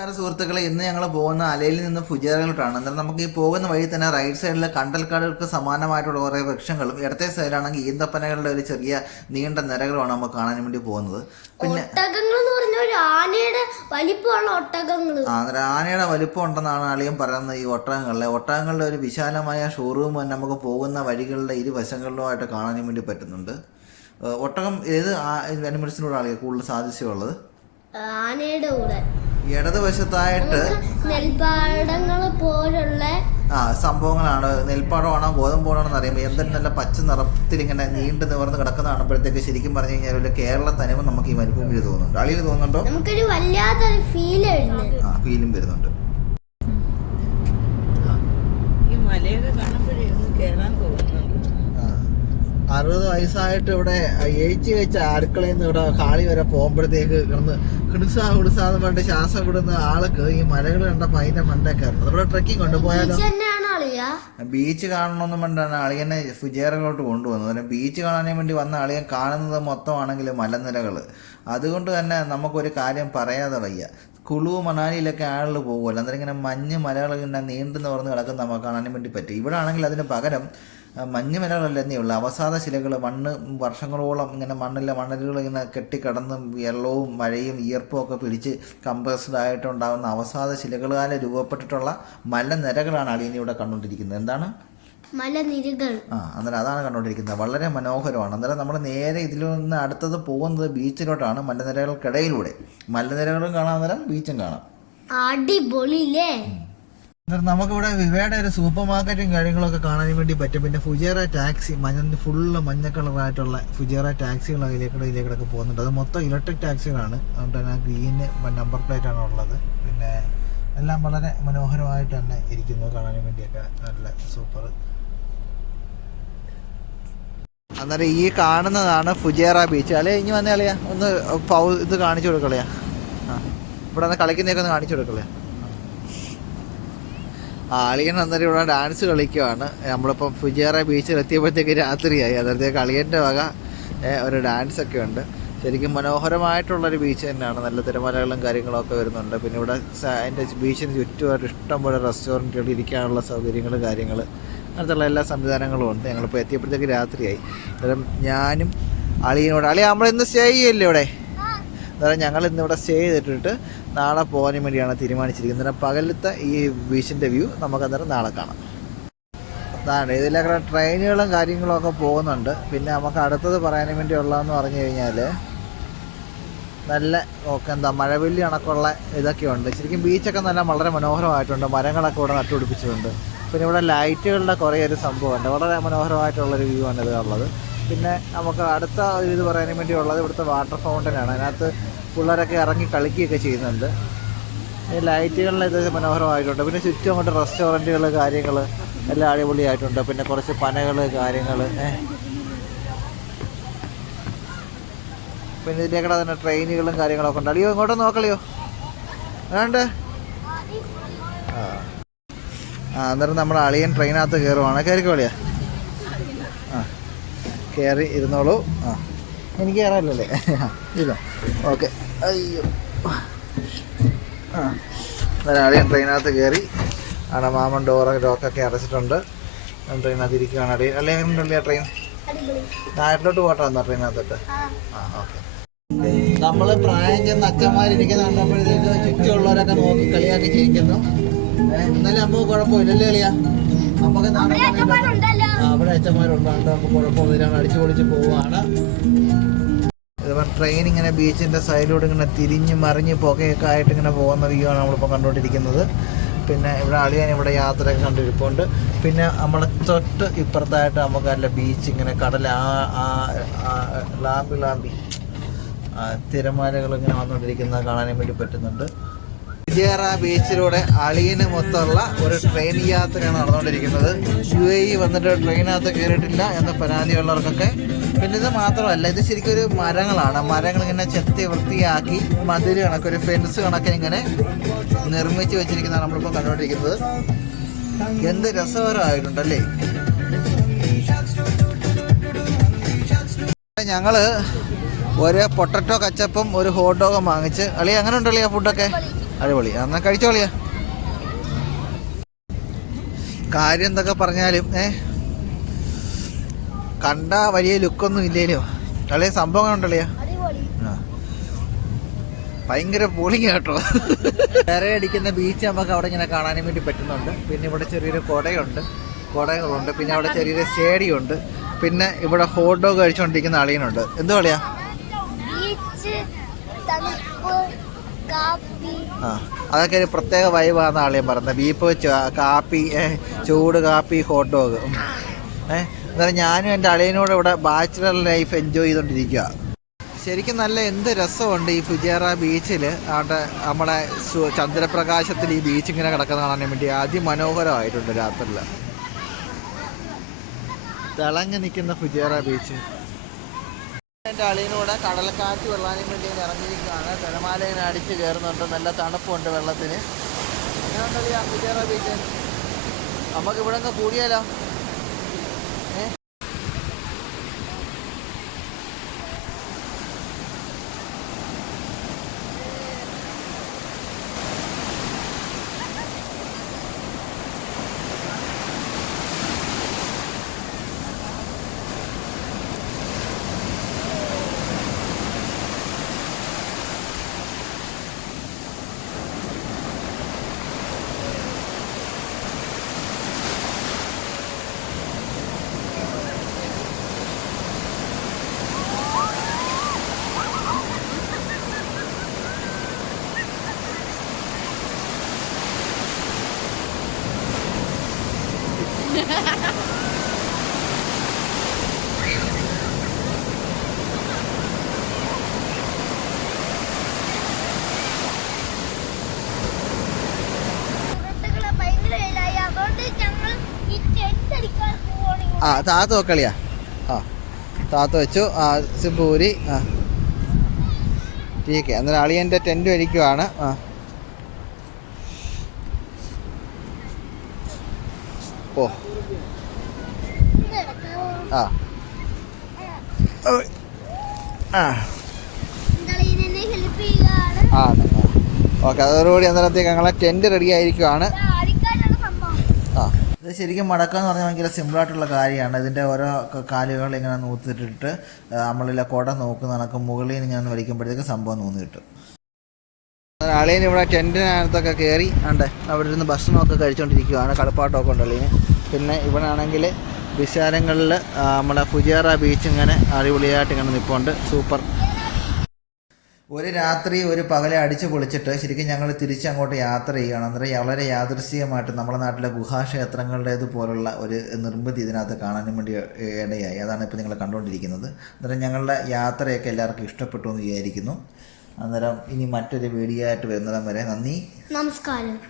നമസ്കാരം സുഹൃത്തുക്കളെ, ഇന്ന് ഞങ്ങൾ പോകുന്ന അലയിൽ നിന്ന് ഫുജേറയിലോട്ടാണ്. അന്നേരം നമുക്ക് ഈ പോകുന്ന വഴി തന്നെ റൈറ്റ് സൈഡിൽ കണ്ടൽക്കാടുകൾക്ക് സമാനമായിട്ടുള്ള കുറേ വൃക്ഷങ്ങളും, ഇടത്തെ സൈഡിലാണെങ്കിൽ ഈന്തപ്പനകളുടെ ഒരു ചെറിയ നീണ്ട നിരകളുമാണ് നമ്മൾ കാണാൻ വേണ്ടി പോകുന്നത്. പിന്നെ ആനയുടെ വലിപ്പം ഉണ്ടെന്നാണ് അളിയൻ പറയുന്നത്. ഈ ഒട്ടകങ്ങളുടെ ഒരു വിശാലമായ ഷോറൂം നമുക്ക് പോകുന്ന വഴികളുടെ ഇരുവശങ്ങളിലുമായിട്ട് കാണാനും വേണ്ടി പറ്റുന്നുണ്ട്. ഒട്ടകം ഏത് അനിമൽസിനോട് അളിയ കൂടുതൽ സാധിച്ചുള്ളത്? ആനയുടെ കൂടെ. ഇടതുവശത്തായിട്ട് നെൽപ്പാടങ്ങൾ പോലുള്ള സംഭവങ്ങളാണ്. നെൽപ്പാടമാണോ ഗോതമ്പാണോ അറിയുമ്പോൾ എന്തെങ്കിലും നല്ല പച്ച നിറത്തിൽ ഇങ്ങനെ നീണ്ടു നിവർന്ന് കിടക്കുന്ന കാണുമ്പോഴത്തേക്ക് ശരിക്കും പറഞ്ഞു കഴിഞ്ഞാൽ ഒരു കേരള തനിമ നമുക്ക് ഈ മരുഭൂമിയിൽ തോന്നുന്നുണ്ട്. അളിയിൽ തോന്നുന്നുണ്ടോ? നമുക്കൊരു വല്ലാത്തൊരു ഫീലും വരുന്നുണ്ട്. ഈ മലയൊക്കെ കാണുമ്പോഴേ കേറാൻ തോന്നുന്നുണ്ട്. 60 വയസ്സായിട്ട് ഇവിടെ ഏച്ചി വെച്ച അടുക്കളയിൽ നിന്ന് ഇവിടെ കാളി വരെ പോകുമ്പോഴത്തേക്ക് കിടന്ന് കിടുസാന്ന് പറഞ്ഞിട്ട് ശ്വാസം വിടുന്ന ആൾക്ക് ഈ മലകൾ കണ്ടപ്പോൾ അതിന്റെ മണ്ടേ കയറുന്നത്. ഇവിടെ ട്രെക്കിംഗ് കൊണ്ടുപോയാലോ? ബീച്ച് കാണണമെന്ന് പറഞ്ഞാണ് അളിയനെ ഫുജേറയിലോട്ട് കൊണ്ടുവന്നത്. പിന്നെ ബീച്ച് കാണാൻ വേണ്ടി വന്ന അളിയൻ കാണുന്നത് മൊത്തമാണെങ്കിൽ മലനിരകൾ. അതുകൊണ്ട് തന്നെ നമുക്കൊരു കാര്യം പറയാതെ വയ്യ. കുളു മണാലിയിലൊക്കെ ആളുകൾ പോകുമല്ലോ, അന്നേരം ഇങ്ങനെ മഞ്ഞ് മലകൾ ഇങ്ങനെ നീണ്ടു നിവർന്ന് കിടക്കുന്ന നമുക്ക് കാണാൻ വേണ്ടി പറ്റും. ഇവിടെ ആണെങ്കിൽ അതിന് പകരം മഞ്ഞ് മലകളല്ലെന്നേ ഉള്ളൂ, അവസാദ ശിലകൾ. മണ്ണ് വർഷങ്ങളോളം ഇങ്ങനെ മണലുകൾ ഇങ്ങനെ കെട്ടിക്കിടന്ന് വെള്ളവും മഴയും ഈർപ്പവും ഒക്കെ പിടിച്ച് കംപ്രസ്ഡ് ആയിട്ടുണ്ടാകുന്ന അവസാദ ശിലകളാൽ രൂപപ്പെട്ടിട്ടുള്ള മലനിരകളാണ് അളിയൻ ഇവിടെ കണ്ടുകൊണ്ടിരിക്കുന്നത്. എന്താണ്? മലനിരകൾ. അന്നേരം അതാണ് കണ്ടുകൊണ്ടിരിക്കുന്നത്. വളരെ മനോഹരമാണ്. അന്നേരം നമ്മൾ നേരെ ഇതിൽ നിന്ന് അടുത്തത് പോകുന്നത് ബീച്ചിലോട്ടാണ്, മലനിരകൾക്കിടയിലൂടെ. മലനിരകളും കാണാം, അന്നേരം ബീച്ചും കാണാം. അടിപൊളിയില്ലേ? നമുക്കിവിടെ വിവയുടെ ഒരു സൂപ്പർ മാർക്കറ്റും കാര്യങ്ങളൊക്കെ കാണാൻ വേണ്ടി പറ്റും. പിന്നെ ഫുജേറ ടാക്സി ഫുള്ള് മഞ്ഞ കളറായിട്ടുള്ള ഫുജേറ ടാക്സികൾ ഇതിലേക്കൊക്കെ പോകുന്നുണ്ട്. അത് മൊത്തം ഇലക്ട്രിക് ടാക്സികളാണ്. അതുകൊണ്ട് തന്നെ ഗ്രീന് നമ്പർ പ്ലേറ്റ് ആണ് ഉള്ളത്. പിന്നെ എല്ലാം വളരെ മനോഹരമായിട്ട് തന്നെ ഇരിക്കുന്നു, കാണാൻ വേണ്ടിയൊക്കെ നല്ല സൂപ്പർ. അന്നേരം ഈ കാണുന്നതാണ് ഫുജേറ ബീച്ച്. അല്ലെ ഇനി വന്നേ കളിയാ ഒന്ന് ഇത് കാണിച്ചു കൊടുക്കളയാ. ഇവിടെ ഒന്ന് കളിക്കുന്നതൊക്കെ ഒന്ന് കാണിച്ചു കൊടുക്കളയാ. അളിയൻ അന്നേരം ഇവിടെ ഡാൻസ് കളിക്കുവാണ്. നമ്മളിപ്പം ഫുജേറ ബീച്ചിൽ എത്തിയപ്പോഴത്തേക്ക് രാത്രിയായി. അന്നേരത്തേക്ക് അളിയൻ്റെ വക ഒരു ഡാൻസൊക്കെ ഉണ്ട്. ശരിക്കും മനോഹരമായിട്ടുള്ളൊരു ബീച്ച് തന്നെയാണ്. നല്ല തിരമലകളും കാര്യങ്ങളൊക്കെ വരുന്നുണ്ട്. പിന്നെ ഇവിടെ അതിൻ്റെ ബീച്ചിന് ചുറ്റുമായിട്ട് ഇഷ്ടംപോലെ റെസ്റ്റോറൻറ്റുകൾ, ഇരിക്കാനുള്ള സൗകര്യങ്ങൾ, കാര്യങ്ങൾ, അങ്ങനത്തുള്ള എല്ലാ സംവിധാനങ്ങളും ഉണ്ട്. ഞങ്ങളിപ്പോൾ എത്തിയപ്പോഴത്തേക്ക് രാത്രിയായി. അന്നേരം ഞാനും അളിയനോട് നമ്മളിന്ന് സ്റ്റേ ചെയ്യല്ലേ ഇവിടെ? അന്നേരം ഞങ്ങൾ ഇന്നിവിടെ സ്റ്റേ ചെയ്തിട്ട് നാളെ പോകാൻ വേണ്ടിയാണ് തീരുമാനിച്ചിരിക്കുന്നത്. അന്നേരം പകലത്തെ ഈ ബീച്ചിൻ്റെ വ്യൂ നമുക്ക് അന്നേരം നാളെ കാണാം. അതാണ് ഇതിലൊക്കെ ട്രെയിനുകളും കാര്യങ്ങളൊക്കെ പോകുന്നുണ്ട്. പിന്നെ നമുക്ക് അടുത്തത് പറയാൻ വേണ്ടി ഉള്ളതെന്ന് പറഞ്ഞു കഴിഞ്ഞാൽ നല്ല മഴവില്ലി കണക്കുള്ള ഇതൊക്കെയുണ്ട്. ശരിക്കും ബീച്ചൊക്കെ നല്ല വളരെ മനോഹരമായിട്ടുണ്ട്. മരങ്ങളൊക്കെ ഇവിടെ നട്ടുപിടിപ്പിച്ചിട്ടുണ്ട്. പിന്നെ ഇവിടെ ലൈറ്റുകളുടെ കുറേ ഒരു സംഭവമുണ്ട്. വളരെ മനോഹരമായിട്ടുള്ളൊരു വ്യൂ ആണ് ഇത് ഉള്ളത്. പിന്നെ നമുക്ക് അടുത്ത ഇത് പറയാൻ വേണ്ടി ഉള്ളത് ഇവിടുത്തെ വാട്ടർ ഫൗണ്ടനാണ്. അതിനകത്ത് പിള്ളേരൊക്കെ ഇറങ്ങി കളിക്കുകയൊക്കെ ചെയ്യുന്നുണ്ട്. ഈ ലൈറ്റുകളിൽ ഇത് മനോഹരമായിട്ടുണ്ട്. പിന്നെ ചുറ്റും അങ്ങോട്ട് റെസ്റ്റോറൻറ്റുകൾ, കാര്യങ്ങൾ എല്ലാം അടിപൊളിയായിട്ടുണ്ട്. പിന്നെ കുറച്ച് പനകൾ, കാര്യങ്ങൾ. പിന്നെ ഇതിൻ്റെയൊക്കെ തന്നെ ട്രെയിനുകളും കാര്യങ്ങളൊക്കെ ഉണ്ട്. അളിയോ ഇങ്ങോട്ട് നോക്കളിയോ വേണ്ട? അന്നേരം നമ്മൾ അളിയൻ ട്രെയിനകത്ത് കയറുവാണ്. കയറിക്കോളിയാ. കയറി ഇരുന്നോളൂ. എനിക്ക് കയറാമല്ലേ? ഇല്ല, ഓക്കെ. അയ്യോ, അളിയൻ ട്രെയിനകത്ത് കയറി. അവിടെ മാമൻ ലോക്കൊക്കെ അടച്ചിട്ടുണ്ട്. ട്രെയിനകത്ത് ഇരിക്കുകയാണ് അളിയൻ. അല്ലെങ്കിൽ ട്രെയിൻ നാട്ടിലോട്ട് പോട്ടെ എന്നാ ട്രെയിനകത്തോട്ട്? ഓക്കെ. നമ്മൾ പ്രായം ചെന്ന അച്ഛന്മാരിരിക്കുന്ന കണ്ടപ്പോഴത്തേക്ക് ചുറ്റുമുള്ളവരൊക്കെ നോക്കി കളിയാക്കി ചിരിക്കുന്നു. എന്നാലും നമുക്ക് കുഴപ്പമില്ലല്ലേ കളിയാ? നമുക്ക് അവിടെ അച്ഛന്മാരുണ്ടാണ്ട് നമുക്ക് കുഴപ്പമൊന്നുമില്ല. അടിച്ചു പൊളിച്ച് പോവുകയാണ്. ഇതുപോലെ ട്രെയിൻ ഇങ്ങനെ ബീച്ചിൻ്റെ സൈഡിലൂടെ ഇങ്ങനെ തിരിഞ്ഞ് മറിഞ്ഞ് പുകയൊക്കെ ആയിട്ട് ഇങ്ങനെ പോകുന്ന വ്യൂ ആണ് നമ്മളിപ്പോൾ കണ്ടുകൊണ്ടിരിക്കുന്നത്. പിന്നെ ഇവിടെ അളിയാൻ ഇവിടെ യാത്രയൊക്കെ കണ്ടിരിപ്പുണ്ട്. പിന്നെ നമ്മളെ തൊട്ട് ഇപ്പുറത്തായിട്ട് നമുക്ക് നല്ല ബീച്ച് ഇങ്ങനെ കടൽ ലാമ്പി തിരമാലകൾ ഇങ്ങനെ വന്നുകൊണ്ടിരിക്കുന്നത് കാണാനും വേണ്ടി പറ്റുന്നുണ്ട്. ഫുജേറ ബീച്ചിലൂടെ അളിയന് മൊത്തമുള്ള ഒരു ട്രെയിൻ യാത്രയാണ് നടന്നുകൊണ്ടിരിക്കുന്നത്. UAE വന്നിട്ട് ട്രെയിനകത്ത് കയറിയിട്ടില്ല എന്ന പരാതിയുള്ളവർക്കൊക്കെ. പിന്നെ ഇത് മാത്രമല്ല, ഇത് ശരിക്കും ഒരു മരങ്ങളാണ്. മരങ്ങൾ ഇങ്ങനെ ചെത്തി വൃത്തിയാക്കി മതിൽ കണക്കൊരു ഫെൻസ് കണക്കെ ഇങ്ങനെ നിർമ്മിച്ച് വെച്ചിരിക്കുന്നതാണ് നമ്മളിപ്പോൾ കണ്ടുകൊണ്ടിരിക്കുന്നത്. എന്ത് രസകരമായിട്ടുണ്ടല്ലേ? ഞങ്ങൾ ഒരു പൊട്ടറ്റോ കച്ചപ്പും ഒരു ഹോട്ട് ഡോഗും വാങ്ങിച്ച്. അളി അങ്ങനെ ഉണ്ടല്ലേ ആ ഫുഡൊക്കെ? അടിപൊളി. എന്നാൽ കഴിച്ചോളിയാ. കാര്യം എന്തൊക്കെ പറഞ്ഞാലും കണ്ട വലിയ ലുക്കൊന്നും ഇല്ലേലോ. അളിയ സംഭവം ഉണ്ടല്ലേ? ഭയങ്കര പോളിങ് കേട്ടോ. വേറെ അടിക്കുന്ന ബീച്ച് നമുക്ക് അവിടെ ഇങ്ങനെ കാണാനും വേണ്ടി പറ്റുന്നുണ്ട്. പിന്നെ ഇവിടെ ചെറിയൊരു കുടകളുണ്ട്. പിന്നെ അവിടെ ചെറിയൊരു സ്റ്റേഡിയം ഉണ്ട്. പിന്നെ ഇവിടെ ഹോട്ട് ഡോഗ് കഴിച്ചുകൊണ്ടിരിക്കുന്ന അളിയനുണ്ട്. എന്ത് കളിയാ? അതൊക്കെ ഒരു പ്രത്യേക വൈബാന്ന് അളിയൻ പറഞ്ഞത്. ബീഫ്, കാപ്പി, ചൂട് കാപ്പി, ഹോട്ട് ഡോഗ്. എന്നാലും ഞാനും എൻ്റെ അളിയനോട് ഇവിടെ ബാച്ചിലർ ലൈഫ് എൻജോയ് ചെയ്തുകൊണ്ടിരിക്കുക. ശരിക്കും നല്ല എന്ത് രസമുണ്ട് ഈ ഫുജേറ ബീച്ചിൽ. അവിടെ നമ്മളെ ചന്ദ്രപ്രകാശത്തിൽ ഈ ബീച്ച് ഇങ്ങനെ കിടക്കുന്ന കാണാൻ വേണ്ടി അതിമനോഹരമായിട്ടുണ്ട്. രാത്രിയിൽ തിളങ്ങി നിൽക്കുന്ന ഫുജേറ ബീച്ച്. എൻ്റെ അളിയനൂടെ കടൽക്കാറ്റ് വെള്ളാനും വേണ്ടി ഇങ്ങനെ ഇറങ്ങിയിരിക്കുകയാണ്. തിരമാലയിനെ അടിച്ച് കയറുന്നുണ്ട്. നല്ല തണുപ്പുണ്ട് വെള്ളത്തിന്. എങ്ങനെയുണ്ടല്ലോ ഫുജേറ ബീച്ച്? നമുക്ക് ഇവിടെ നിന്ന് കൂടിയാലോ? താത്ത വെക്കളിയാ. താത്ത വെച്ചു. സിമ്പൂരി. ടീക്കെ. അന്നേരം അളിയൻ്റെ ടെൻറ്റ് വലിക്കുവാണ്. ഓ ഓക്കെ. അതോടുകൂടി അന്നേരത്തേക്ക് ഞങ്ങളെ ടെൻറ്റ് റെഡി ആയിരിക്കുവാണ്. ഇത് ശരിക്കും മടക്കുക എന്ന് പറഞ്ഞാൽ ഭയങ്കര സിമ്പിളായിട്ടുള്ള കാര്യമാണ്. ഇതിൻ്റെ ഓരോ കാലുകൾ ഇങ്ങനെ നൂത്തിട്ടിട്ട് നമ്മളില്ല കുട നോക്കുന്ന കണക്ക് മുകളിൽ നിന്ന് ഇങ്ങനെ വലിക്കുമ്പോഴത്തേക്ക് സംഭവം നൂന്ന് കിട്ടും. അളിയൻ ഇവിടെ ടെൻറ്റിനകത്തൊക്കെ കയറി അവിടെ ഇരുന്ന് ഭക്ഷണമൊക്കെ കഴിച്ചുകൊണ്ടിരിക്കുകയാണ്. കളിപ്പാട്ടമൊക്കെ ഉണ്ട് അളിയന്. പിന്നെ ഇവിടെ ആണെങ്കിൽ വിശാലങ്ങളിൽ നമ്മളെ ഫുജേറ ബീച്ച് ഇങ്ങനെ അടിപൊളിയായിട്ട് ഇങ്ങനെ നിൽപ്പുണ്ട്. സൂപ്പർ. ഒരു രാത്രി ഒരു പകലെ അടിച്ചു പൊളിച്ചിട്ട് ശരിക്കും ഞങ്ങൾ തിരിച്ചങ്ങോട്ട് യാത്ര ചെയ്യുകയാണ്. അന്നേരം വളരെ യാദൃശ്ചികമായിട്ട് നമ്മുടെ നാട്ടിലെ ഗുഹാക്ഷേത്രങ്ങളുടേതുപോലുള്ള ഒരു നിർമ്മിതി ഇതിനകത്ത് കാണാനും വേണ്ടി ഇടയായി. അതാണ് ഇപ്പോൾ നിങ്ങൾ കണ്ടുകൊണ്ടിരിക്കുന്നത്. അന്നേരം ഞങ്ങളുടെ യാത്രയൊക്കെ എല്ലാവർക്കും ഇഷ്ടപ്പെട്ടു എന്ന് വിചാരിക്കുന്നു. അന്നേരം ഇനി മറ്റൊരു വീഡിയോ ആയിട്ട് വരുന്നിടം വരെ നന്ദി, നമസ്കാരം.